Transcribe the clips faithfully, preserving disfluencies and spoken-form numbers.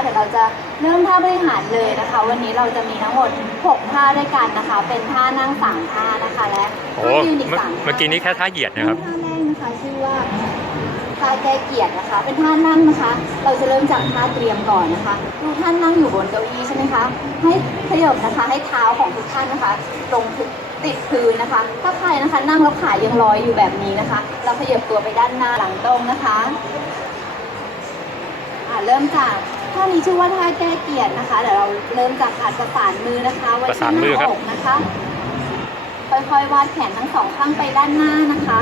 เดี๋ยวเราจะเริ่มท่าบริหารเลยนะคะวันนี้เราจะมีทั้งหมดหกท่าด้วยกันนะคะเป็นท่านั่งสามท่านะคะและท่ายืนอีกสามท่าเมื่อกี้นี้แค่ท่าเหยียดนะครับท่าแรกนะคะชื่อว่าท่าแก้เกียรตินะคะเป็นท่านั่งนะคะเราจะเริ่มจากท่าเตรียมก่อนนะคะทุกท่านนั่งอยู่บนเก้าอี้ใช่ไหมคะให้ขยับนะคะให้เท้าของทุกท่านนะคะตรงติดพื้นนะคะถ้าใครนะคะนั่งแล้วขายังลอยอยู่แบบนี้นะคะเราขยับตัวไปด้านหน้าหลังตรงนะคะอ่าเริ่มจากท่านี้ชื่อว่าท่าแก้เกียรตินะคะเดี๋ยวเราเริ่มจากการประสานมือนะคะไว้ที่หน้าอกนะคะค่อยๆวาดแขนทั้งสองข้างไปด้านหน้านะคะ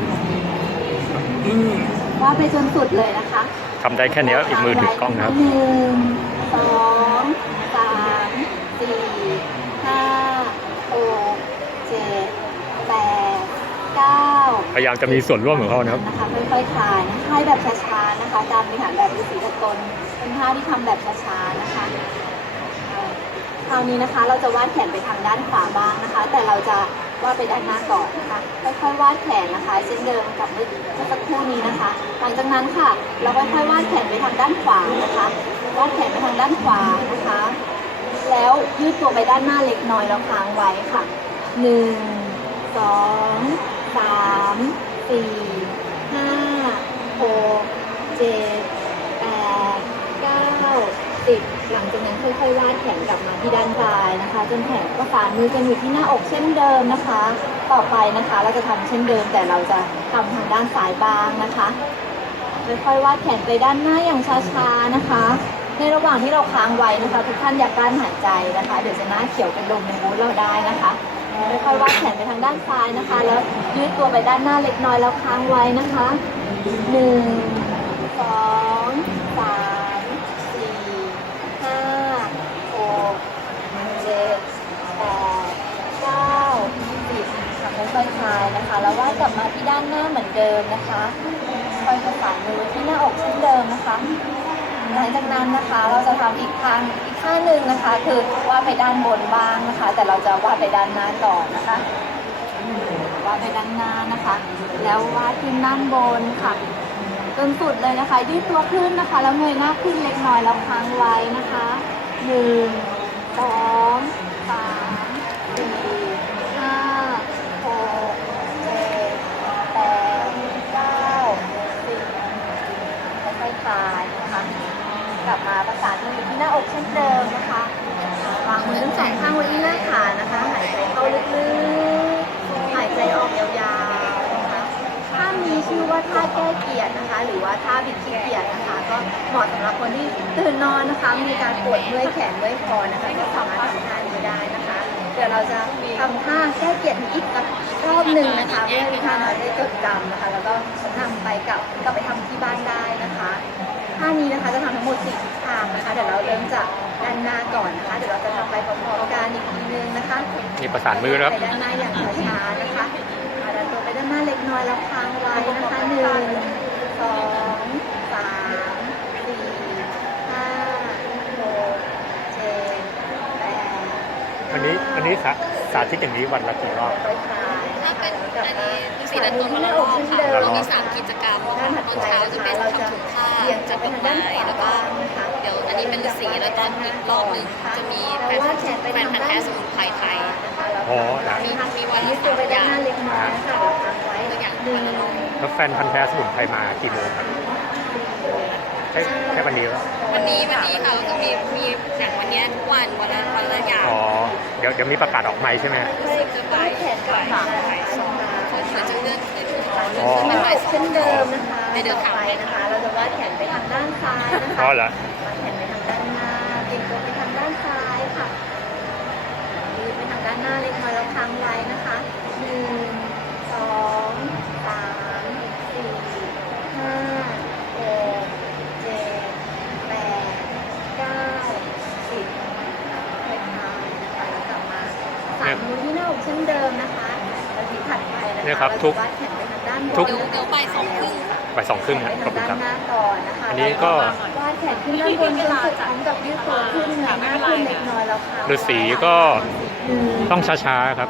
วาดไปจนสุดเลยนะคะทำได้แค่นี้อีกมือถือกล้องนะครับหนึ่งสองสามสี่ห้าหกเจ็ดแปดเก้าพยายามจะมีส่วนร่วมของเขานะครับนะคะค่อยๆคลายนะคลายแบบช้าๆนะคะการบริหารแบบฤาษีตะกลเป็นท่าที่ทำแบบช้าๆนะคะคราวนี้นะคะเราจะวาดแขนไปทางด้านขวาบ้างนะคะแต่เราจะวาดไปด้านหน้าก่อนนะคะค่อยๆวาดแขนนะคะเช่นเดิมกับเมื่อสักครู่นี้นะคะหลังจากนั้นค่ะเราค่อยๆวาดแขนไปทางด้านขวานะคะวาดแขนไปทางด้านขวานะคะแล้วยืดตัวไปด้านหน้าเล็กน้อยแล้วค้างไว้ค่ะหนึ่งสองสามสี่ห้าหกเจ็ดแปดเก้าสิบหลังจากนั้นค่อยๆวาดแขนกลับมาที่ด้านซ้ายนะคะจนแขนประสานมือกันอยู่ที่หน้าอกเช่นเดิมนะคะต่อไปนะคะเราจะทำเช่นเดิมแต่เราจะทำทางด้านซ้ายบ้างนะคะค่อยๆวาดแขนไปด้านหน้าอย่างช้าๆนะคะในระหว่างที่เราค้างไว้นะคะทุกท่านอย่ากลั้นหายใจนะคะเดี๋ยวจะหน้าเขียวเป็นลมในบูธเราได้นะคะค่อยๆวาดแขนไปทางด้านซ้ายนะคะแล้วยืดตัวไปด้านหน้าเล็กน้อยแล้วค้างไว้นะคะหนึ่งสองสามสี่ห้าหกเจ็ดแปดเก้าสิบค่อยๆคลายนะคะแล้ววาดกลับมาที่ด้านหน้าเหมือนเดิมนะคะค่อยประสานมือที่หน้าอกเช่นเดิมนะคะหลังจากนั้นนะคะเราจะทำอีกครั้งอีกท่าหนึ่งนะคะคือวาดไปด้านบนบ้างนะคะแต่เราจะวาดไปด้านหน้าก่อนนะคะวาดไปด้านหน้านะคะแล้ววาดขึ้นด้านบนค่ะจนสุดเลยนะคะยืดตัวขึ้นนะคะแล้วเงยหน้าขึ้นเล็กน้อยแล้วค้างไว้นะคะหนึ่งสองสามสี่ห้าหกเจ็ดแปดเก้าสิบค่อยๆคลายนะคะกลับมาประสานมือที่หน้าอกเช่นเดิมนะคะวางมือทั้งสองข้างไว้ที่หน้าขานะคะหายใจเข้าลึกๆหายใจออกยาวๆนะคะท่านี้ชื่อว่าท่าแก้เกียรตินะคะหรือว่าท่าบิดขี้เกียจนะคะก็เหมาะสำหรับคนที่ตื่นนอนนะคะมีการปวดเมื่อยแขนเมื่อยคอนะคะก็สามารถทำท่านี้ได้นะคะเดี๋ยวเราจะทำท่าแก้เกียรติอีกรอบหนึ่งนะคะเพื่อให้ท่านได้จดจำนะคะแล้วก็นำไปกลับกลับไปทำที่บ้านได้นะคะท่านี้นะคะจะทำทั้งหมดสี่ทิศทางนะคะเดี๋ยวเราเริ่มจากด้านหน้าก่อนนะคะเดี๋ยวเราจะทำไปพร้อมๆกันอีกทีนึงนะคะนี่ประสานมือครับไปด้านหน้าอย่างช้าๆนะคะดันตัวไปด้านหน้าเล็กน้อยแล้วค้างไว้นะคะหนึ่งสองสามสี่ห้าหกเจ็ดแปดอันนี้อันนี้สาสาธิตอย่างนี้วันละกี่รอบถ้าเป็นอันนี้ฤาษีตะกลวันละรอบค่ะเรามีสามกิจกรรมตอนเช้าจะเป็นทำถุงผ้าจัดดอกไม้แล้วก็เดี๋ยวอันนี้เป็นฤาษีแล้วก็อีกรอบหนึ่งจะมีแฟนแฟนพันธุ์แท้สมุนไพรไทยอ๋อมีมีวันละสามอย่างตัวอย่างวันละรอบแล้วแฟนพันธุ์แท้สมุนไพรมากี่โมงครับแค่แค่วันนี้แล้ววันนี้วันนี้ค่ะแล้วก็มีมีอย่างวันนี้ทุกวันวันละวันละอย่างอ๋อเดี๋ยวเดี๋ยวมีประกาศออกไม้ใช่ไหมรู้สึกจะบ่ายบ่ายบ่ายสองคนเหมือนจะเลื่อนเคยถูกเลื่อนขึ้นเป็นบ่ายสองเช่นเดิมนะคะในเดินทางนะคะเราจะวาดแขนไปทางด้านซ้ายนะคะอ๋อเหรอวาดแขนไปทางด้านหน้าเอียงตัวไปทางด้านซ้ายค่ะยืดไปทางด้านหน้าเล็กน้อยแล้วค้างไว้นะคะหนึ่งสองสามสี่ห้าหกเจ็ดแปดเก้าสิบค่อยๆคลายนะคะแล้วกลับมาสานมือที่หน้าอกเช่นเดิมนะคะแล้วที่ถัดไปนะคะเราจะวาดแขนไปทางด้านบนเดี๋ยวเดี๋ยวบ่ายสองครึ่งบ่ายสองครึ่งครับขอบคุณครับอันนี้ก็วาดแขนขึ้นด้านบนจนสุดพร้อมกับยืดตัวขึ้นเหนือหน้าขึ้นเล็กน้อยแล้วค่ะฤาษีก็ต้องช้าๆครับ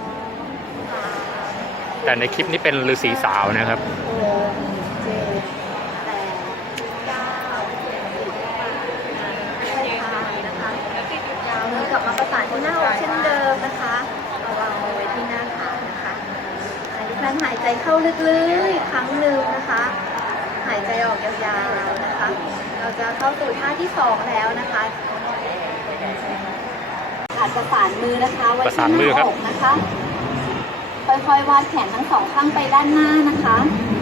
แต่ในคลิปนี้เป็นฤาษีสาวนะครับลึกๆอีกครั้งหนึ่งนะคะ หายใจออกยาวๆนะคะ เราจะเข้าสู่ท่าที่สองแล้วนะคะอาจประสานมือนะคะไว้ประสานที่หมือน้าครับอกนะคะ ค่อยๆวาดแขนทั้งสองข้างไปด้านหน้านะคะ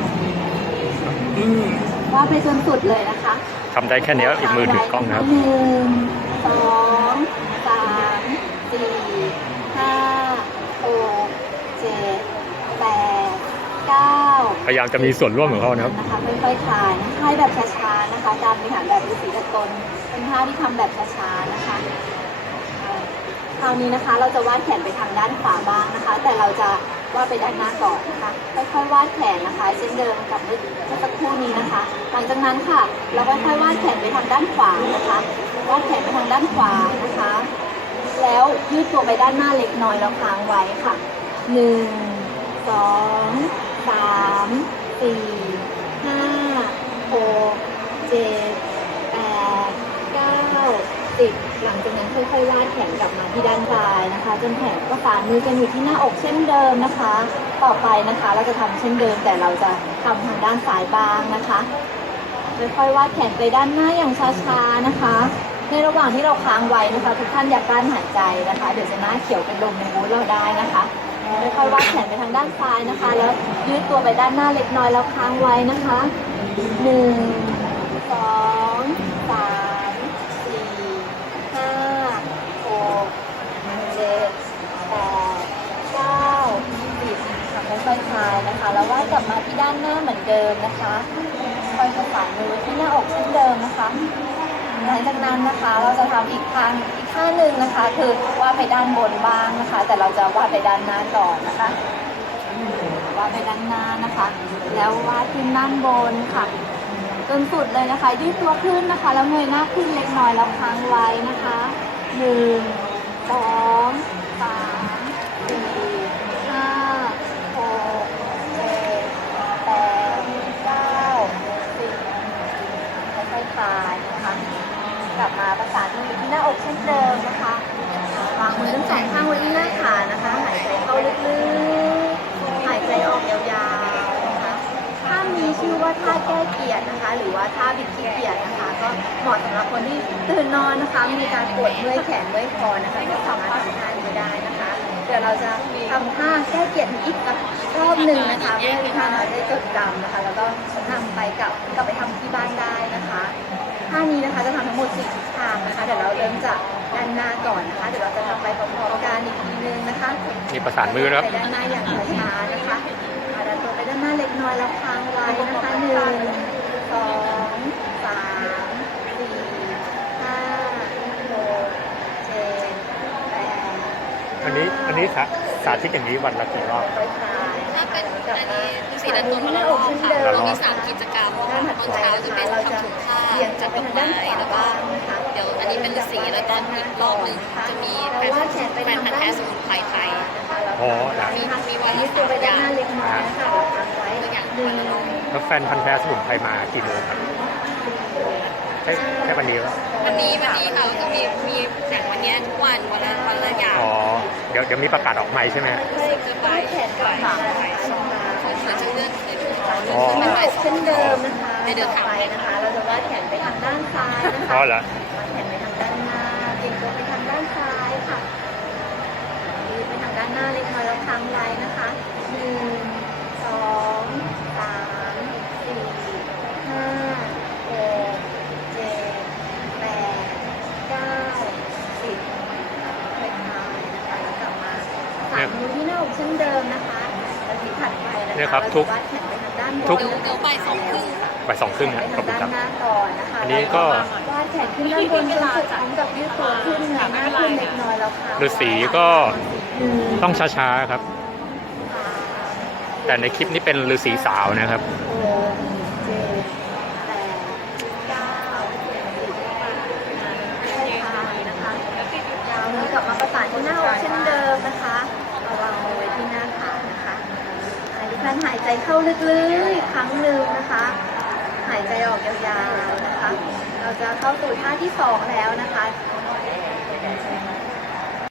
วาดไปจนสุดเลยนะคะทำได้แค่นี้อีกมือถือกล้องนะครับหนึ่งสองสามสี่ห้าหกเจ็ดแปดเก้าพยายามจะมีส่วนร่วมของเขานะครับนะคะค่อยๆคลายคลายแบบช้าๆนะคะการบริหารแบบฤาษีตะกลเป็นท่าที่ทำแบบช้าๆนะคะเอ่อคราวนี้นะคะเราจะวาดแขนไปทางด้านขวาบ้างนะคะ แต่เราจะวาดไปด้านหน้าก่อนนะคะ ค่อยๆวาดแขนนะคะเช่นเดิมกับเมื่อสักครู่นี้นะคะ หลังจากนั้นค่ะ เราค่อยๆวาดแขนไปทางด้านขวานะคะวาดแขนไปทางด้านขวานะคะ แล้วยืดตัวไปด้านหน้าเล็กน้อยแล้วค้างไว้ค่ะหนึ่งสองสามสี่ห้าหกเจ็ดแปดเก้าสิบหลังจากนั้นค่อยๆวาดแขนกลับมาที่ด้านซ้ายนะคะ จนแขนประสานมือกันอยู่ที่หน้าอกเช่นเดิมนะคะ ต่อไปนะคะเราจะทำเช่นเดิมแต่เราจะทำทางด้านซ้ายบ้างนะคะค่อยๆวาดแขนไปด้านหน้าอย่างช้าๆนะคะ ในระหว่างที่เราค้างไว้นะคะ ทุกท่านอย่ากลั้นหายใจนะคะ เดี๋ยวจะหน้าเขียวเป็นลมในบูธเราได้นะคะค่อยๆวาดแขนไปทางด้านซ้ายนะคะ แล้วยืดตัวไปด้านหน้าเล็กน้อยแล้วค้างไว้นะคะหนึ่งสองสามสี่ห้าหกเจ็ดแปดเก้าสิบค่ะค่อยๆคลายนะคะ แล้ววาดกลับมาที่ด้านหน้าเหมือนเดิมนะคะคอยประสานมือที่หน้าอกเช่นเดิมนะคะหลังจากนั้นนะคะเราจะทำอีกทางอีกท่าหนึ่งนะคะ คือวาดไปด้านบนบ้างนะคะ แต่เราจะวาดไปด้านหน้าก่อนนะคะวาดไปด้านหน้านะคะ แล้ววาดขึ้นด้านบนค่ะจนสุดเลยนะคะ ยืดตัวขึ้นนะคะ แล้วเงยหน้าขึ้นเล็กน้อยแล้วค้างไว้นะคะหนึ่งสองสามสี่ห้าหกเจ็ดแปดเก้าสิบค่อยๆคลายนะคะ กลับมาประสานมือที่หน้าอกเช่นเดิมนะคะวางมือทั้งสองข้างไว้ที่หน้าขานะคะ หายใจเข้าลึกๆหายใจออกยาวๆนะคะท่านี้ชื่อว่าท่าแก้เกียรตินะคะ หรือว่าท่าบิดขี้เกียจนะคะ ก็เหมาะสำหรับคนที่ตื่นนอนนะคะ มีการปวดเมื่อยแขนเมื่อยคอนะคะก็สามารถทำท่านี้ได้นะคะ เดี๋ยวเราจะทำท่าแก้เกียรติอีกสักรอบหนึ่งนะคะเพื่อให้ท่านได้จดจำนะคะ แล้วก็นำไปกลับกลับไปทำที่บ้านได้นะคะท่านี้นะคะจะทำทั้งหมดสี่ทิศทางนะคะ เดี๋ยวเราเริ่มจากด้านหน้าก่อนนะคะ เดี๋ยวเราจะทำไปพร้อมๆกันอีกทีนึงนะคะนี่ประสานมือนะครับไปด้านหน้าอย่างช้าๆนะคะอ่าดันตัวไปด้านหน้าเล็กน้อยแล้วค้างไว้นะคะหนึ่งสองสามสี่ห้าหกเจ็ดแปดอันนี้อันนี้สาสาธิตอย่างนี้วันละกี่รอบค่อยๆคลายถ้าเป็นอันนี้ฤาษีตะกลวันละรอบค่ะเรามีสามกิจกรรมตอนเช้าจะเป็นทำถุงผ้าจัดดอกไม้แล้วก็เดี๋ยวอันนี้เป็นฤาษีแล้วก็อีกรอบหนึ่งจะมีแฟนแฟนพันธุ์แท้สมุนไพรไทยอ๋อนะมีมีวันยืละดตัสาว มไปอด้านย่างหน้าเล็กน้อยนะคะค้างไว้ตัวอย่างหนึ่วันงละรอบแล้วแฟนพันธุ์แท้สมุนไพรมากี่โมงครับแค่แค่วันนี้วะวันนี้วันนี้ค่ะแล้วก็มีมีอย่างวันนี้ทุกวันวันละวันละอย่างอ๋อเดี๋ยวเดี๋ยวมีประกาศออกใหม่ใช่ไหมรู้สึกจะบ่ายแขนกลับ่าบยมาบ่ายสองเขาเหมือนจะเลื่อนเลยทุกคนอ๋อจะเป็นบ่ายสองเช่นเดิมนะคะในเดือนถัดไปไปนะนะคะ คะเราจะวาดแขนไปทางด้านซ้ายนะอ๋คะอเหรอวาดแขนไปทางด้านหน้าเบี่ยงตัวไปทางด้านซ้ายค่ะยืดไปทางด้านหน้าเล็กน้อยแล้วค้างไว้นะคะหนึ่งสองสามสี่ห้าหกเจ็ดแปดเก้าสิบค่อยๆคลายนะคะแล้วกลับมาสามมือที่หน้าอกเช่นเดิมนะคะแล้วที่ถัดไปนะคะเนี่ยครับเราทุจะกวาดแขนไปทางด้านบนทุกเดี๋ยวเดี๋ยวบ่ายสองครึ่งบ่ายสองครึ่งนะขอบคุณครับด้านหน้าก่อนนะคะอันนี้ก็วาดแขนขึ้นด้านบนจนสุดพร้อมกับยืดตัวขึ้นเงยหน้าขึ้นเล็กน้อยแล้วค่ะฤาษีก็ต้องช้าๆครับ แต่ในคลิปนี้เป็นฤาษีสาวนะครับหกเจ็ดแปดเก้าสิบค่อยๆคลายนะคะยาวเลยกลับมาประสานที่หน้าอกเช่นเดิมนะคะเอาวางมือไว้ที่หน้าขานะคะให้ทุกท่านหายใจเข้าลึกๆอีกครั้งหนึ่งนะคะ หายใจออกยาวๆนะคะ เราจะเข้าสู่ท่าที่สองแล้วนะคะ